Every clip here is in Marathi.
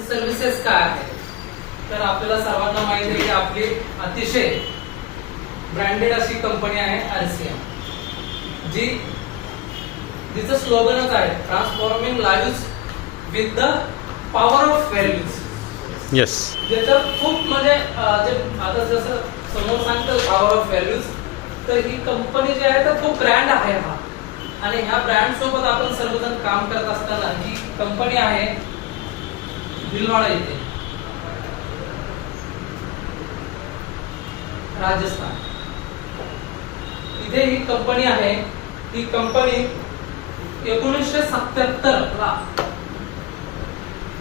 त्याची सर्व्हिसेस काय आहेत तर आपल्याला सर्वांना माहिती आहे की आपली अतिशय ब्रँडेड अशी कंपनी आहे RCM, जिचं स्लोगनच आहे transforming lives with the power of values. Yes. ज्याच्यात खूप म्हणजे जे आता जसं समोर सांगतं पॉवर ऑफ व्हॅल्यूज, तर ही कंपनी जी आहे तर खूप ब्रँड आहे हा, आणि ह्या ब्रँड सोबत आपण सर्वजण काम करत असताना ही कंपनी आहे भिलवाडा येथे, राजस्थान. इथे ही कंपनी आहे. ही कंपनी 1977 ला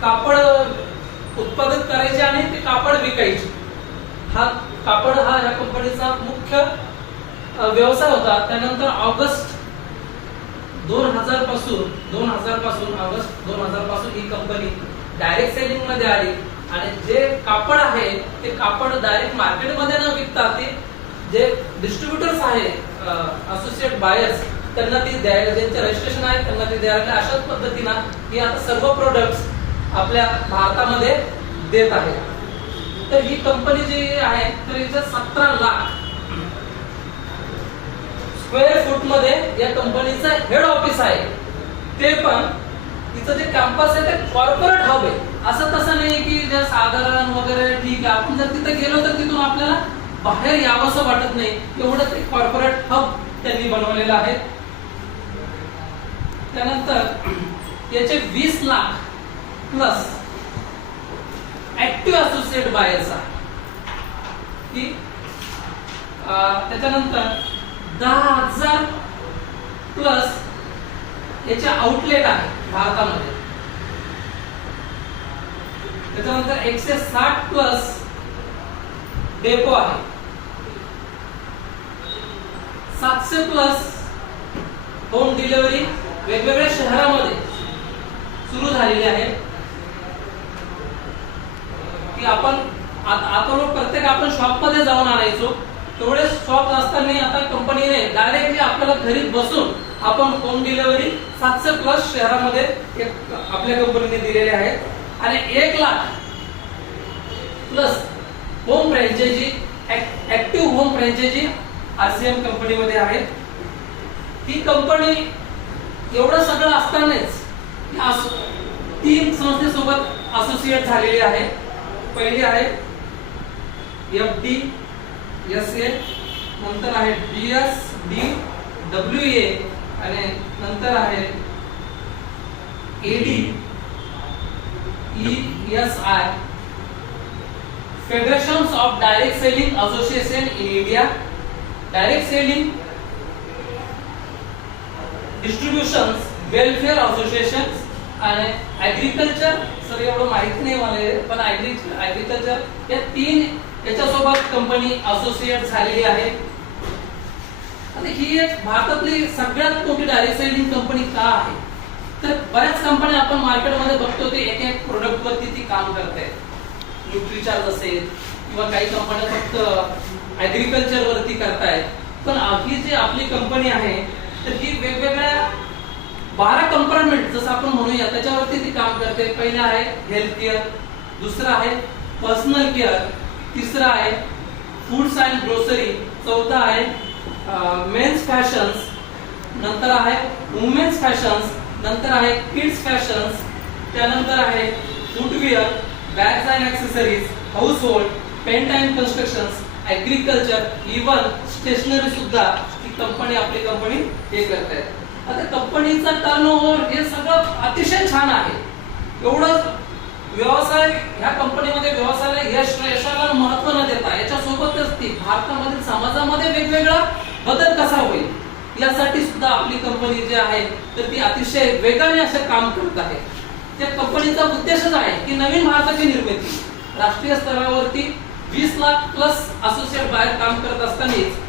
कापड उत्पादित करायचे आणि ते कापड विकायचे. कापड हा या कंपनीचा मुख्य व्यवसाय होता. त्यानंतर ऑगस्ट 2000 पासून ऑगस्ट 2000 पासून ही कंपनी डायरेक्ट सेलिंग मध्ये आली, आणि जे कापड आहे ते कापड डायरेक्ट मार्केट मध्ये न विकता ते जे डिस्ट्रीब्युटर्स आहेत असोसिएट बायर्स त्यांना ती द्यायला, ज्यांचे रजिस्ट्रेशन आहे त्यांना ती द्यायला, अशाच पद्धतीनं ही आता सर्व प्रोडक्ट्स आपल्या भारतामध्ये देत आहे. तर ही कंपनी जी आहे तर हिचं 17 लाख स्क्वेअर फूट मध्ये या कंपनीचं हेड ऑफिस आहे. ते पण तिचं जे कॅम्पस आहे ते कॉर्पोरेट हब आहे. असं तसं नाही की जे साधारण वगैरे ठीक आहे, आपण जर तिथे गेलो तर तिथून आपल्याला बाहेर यावंसं वाटत नाही, एवढं ते कॉर्पोरेट हब त्यांनी बनवलेलं आहे. त्यानंतर याचे 20 lakh plus active associate buyers आहे. त्याच्यानंतर 10,000 प्लस याचे आउटलेट आहे भारतामध्ये. त्याच्यानंतर 160 प्लस डेपो आहे. 700 प्लस होम डिलिव्हरी वेगवेगळ्या शहरामध्ये सुरू झालेली आहे. की आपण आता प्रत्येक आपण शॉप मध्ये जाऊन आणायचो, तेवढे शॉप असताना आता कंपनीने डायरेक्टली आपल्याला घरी बसून आपण होम डिलिव्हरी 700 प्लस शहरामध्ये आपल्या कंपनीने दिलेले आहेत. आणि 1 lakh plus home franchise, active home franchise RCM कंपनीमध्ये आहे. ही कंपनी एवढं सगळं असतानाच 3 संस्थेसोबत असोसिएट झालेली आहे. पहिली आहे FDSA, नंतर आहे DSDWA, आणि नंतर आहे ADESI, federations of direct selling association in India, direct selling distributions welfare association, आणि ऍग्रीकल्चर. सर एवढं माहिती नाही मला, पण ऍग्रीकल्चर या 3 याच्यासोबत कंपनी असोसिएट झालेली आहे. आणि ही एक भारतातली सगळ्यात मोठी डायरेक्ट सेलिंग कंपनी का आहे तर बऱ्याच कंपन्या आपण मार्केटमध्ये बघतो ते एक प्रोडक्ट वरती ती काम करते. न्यूट्रीचार्ज असेल किंवा काही कंपन्या फक्त ऍग्रीकल्चर वरती करतायत, पण ही जी आपली कंपनी आहे तर ही वेगवेगळ्या 12 कंपार्टमेंट जसं आपण म्हणूया त्याच्यावरती ती काम करते. पहिला आहे हेल्थ केअर, दुसरा आहे पर्सनल केअर, तिसरा आहे फूड्स अँड ग्रोसरी, चौथा आहे मेन्स फॅशन्स, नंतर आहे वुमेन्स फॅशन्स, नंतर आहे किड्स फॅशन्स, त्यानंतर आहे footwear, bags and accessories, household, paint and constructions, agriculture, even stationery सुद्धा ही कंपनी आपली कंपनी हे करते. आता कंपनीचा टर्नओव्हर हे सगळं अतिशय छान आहे. एवढं व्यवसाय ह्या कंपनीमध्ये व्यवसायाला यशाला महत्व न देता याच्यासोबतच ती भारतामधील समाजामध्ये वेगवेगळा बदल कसा होईल यासाठी सुद्धा आपली कंपनी जी आहे तर ती अतिशय वेगाने असं काम करत आहे. त्या कंपनीचा उद्देशच आहे की नवीन भारताची निर्मिती. राष्ट्रीय स्तरावरती 20 लाख प्लस असोसिएट बाहेर काम करत असतानाच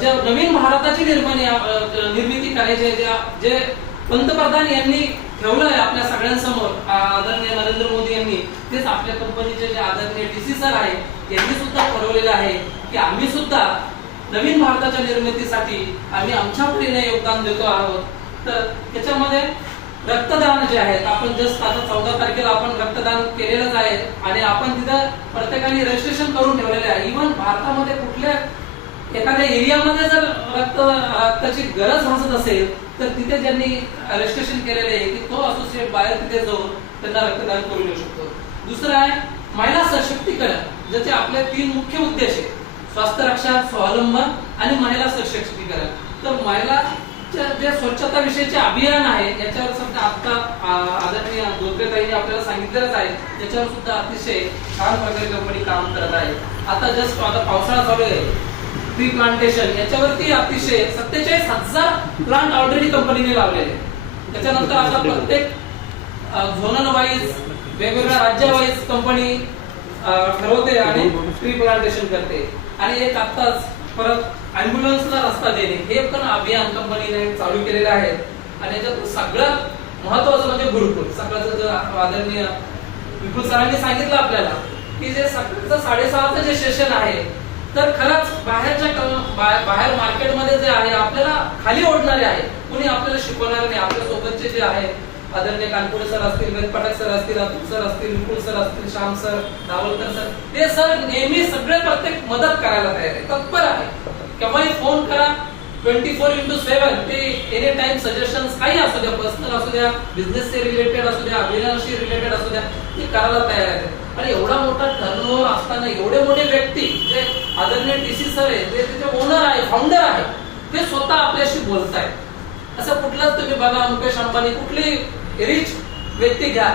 ज्या नवीन भारताची निर्मिती करायची, जे पंतप्रधान यांनी ठेवलं आहे आपल्या सगळ्यांसमोर, आदरणीय नरेंद्र मोदी यांनी, तेच आपल्या कंपनीचे जे आदरणीय DC सर आहे यांनी सुद्धा ठरवलेलं आहे की आम्ही सुद्धा नवीन भारताच्या निर्मितीसाठी आम्ही आमच्या परीने योगदान देतो आहोत. तर त्याच्यामध्ये रक्तदान जे आहे, आपण जस्ट आता 14 तारखेला आपण रक्तदान आहे आणि आपण तिथं प्रत्येकाने रजिस्ट्रेशन करून ठेवलेले आहे. इव्हन भारतामध्ये कुठल्या एखाद्या एरियामध्ये जर रक्ताची गरज भासत असेल तर तिथे ज्यांनी रजिस्ट्रेशन केलेले आहे की तो असोसिएट बाहेर तिथे जाऊन त्यांना रक्तदान करून येऊ शकतो. दुसरं आहे महिला सशक्तीकरण, ज्याचे आपले 3 मुख्य उद्देश आहेत: स्वास्थ्य रक्षा, स्वावलंबन आणि महिला सशक्तीकरण. तर महिला जे स्वच्छता विषयीचे अभियान आहे याच्यावर सुद्धा आता आदरणीय धोत्रेताईंनी आपल्याला सांगितलेलंच आहे, याच्यावर सुद्धा अतिशय छान प्रकारे कंपनी काम करत आहे. आता जस्ट आता पावसाळा चालू आहे, ट्री प्लांटेशन याच्यावरती अतिशय 47,000 प्लांट ऑलरेडी कंपनीने लावलेले. त्याच्यानंतर आता प्रत्येक झोनल वाईज वेगवेगळ्या राज्यावाईज कंपनी ठरवते आणि ट्री प्लांटेशन करते. आणि एक आत्ताच परत अँब्युलन्सला रस्ता देणे हे पण अभियान कंपनीने चालू केलेलं आहे. आणि याच्यात सगळ्यात महत्वाचं म्हणजे गुरुकुल. सगळ्याचं आदरणीय विपुल सरांनी सांगितलं आपल्याला की जे सकाळचं 6:30चं जे सेशन आहे तर खरंच बाहेर मार्केटमध्ये जे आहे आपल्याला खाली ओढणारे आहे, कुणी आपल्याला शिकवणार नाही. आपल्या सोबतचे जे आहे आदरणीय कानपुरे सर असतील, वेद पटक सर असतील, अतुल सर असतील, विपुल सर असतील, श्याम सर, दावलकर सर, ते सर नेहमी सगळे प्रत्येक मदत करायला तयार आहे, तत्पर आहे. केव्हाही फोन करा, 24x7 ते एनी टाइम सजेशन्स काही असू द्या, पर्सनल असू द्या, बिझनेस से रिलेटेड असू द्या, अभियानाशी रिलेटेड असू द्या, ते करायला तयार आहे. आणि एवढा मोठा टर्नओव्हर असताना एवढे मोठे व्यक्ती जे आदरणीय टीसी सर आहे, जे त्याचे ओनर आहे, फाउंडर आहे, ते स्वतः आपल्याशी बोलतायत. असं कुठलाच तुम्ही बघा, मुकेश अंबानी कुठली रिच व्यक्ती घ्या,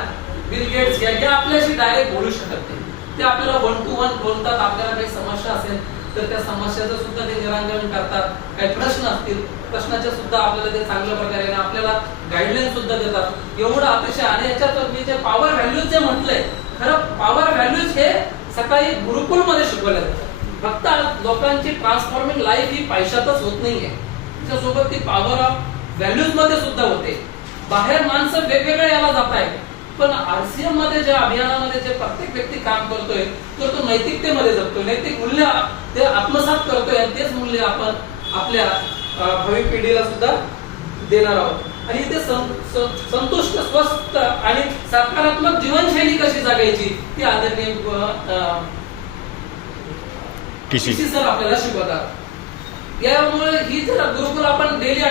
बिल गेट्स घ्या, आपल्याशी डायरेक्ट बोलू शकत नाही. ते आपल्याला 1 to 1 बोलतात. आपल्याला काही समस्या असेल तर त्या समस्याचं सुद्धा ते निराकरण करतात. काही प्रश्न असतील, प्रश्नाचे सुद्धा आपल्याला ते चांगल्या प्रकारे आपल्याला गाईडलाईन सुद्धा देतात. एवढं अतिशय. आणि याच्यात मी जे पॉवर व्हॅल्यूज जे म्हटलंय, खरं पॉवर व्हॅल्यूज हे सकाळी गुरुकुल मध्ये शिकवले जातात. फक्त लोकांची ट्रान्सफॉर्मिंग लाईफ ही पैशातच होत नाहीये, त्याच्यासोबत ती पॉवर ऑफ व्हॅल्यूज मध्ये सुद्धा होते. बाहेर माणसं वेगवेगळे याला जात आहेत, पण आरसीएम मध्ये ज्या अभियानामध्ये जे प्रत्येक व्यक्ती काम करतोय तर तो नैतिकतेमध्ये जगतोय, नैतिक मूल्य ते आत्मसात करतोय आणि तेच मूल्य आपण आपल्या भावी पिढीला सुद्धा देणार आहोत. आणि इथे संतुष्ट, स्वस्थ आणि सकारात्मक जीवनशैली कशी जगायची ती आदरणीय टीसी सर आपल्याला शिकवतात. यामुळे ही जर गुरुकुल आपण डेली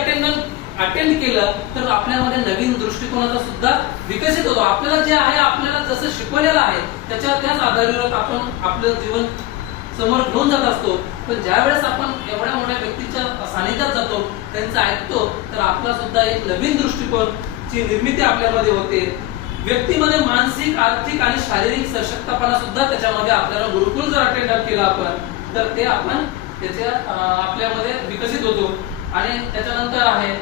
अटेंड केलं तर आपल्यामध्ये नवीन दृष्टिकोनाचा सुद्धा विकसित होतो. आपल्याला जे आहे, आपल्याला जसं शिकवलेलं आहे त्याच आधारावर आपण आपलं जीवन समोर घेऊन जात असतो. पण ज्या वेळेस आपण एवढ्या मोठ्या व्यक्तीच्या सानिध्यात जातो, त्यांचं ऐकतो, तर आपला सुद्धा एक नवीन दृष्टिकोनची निर्मिती आपल्यामध्ये होते. व्यक्तीमध्ये मानसिक, आर्थिक आणि शारीरिक सशक्तपणा सुद्धा त्याच्यामध्ये आपल्याला गुरुकुल जर अटेंड केला आपण तर ते आपण त्याच्या आपल्यामध्ये विकसित होतो. आणि त्याच्यानंतर आहे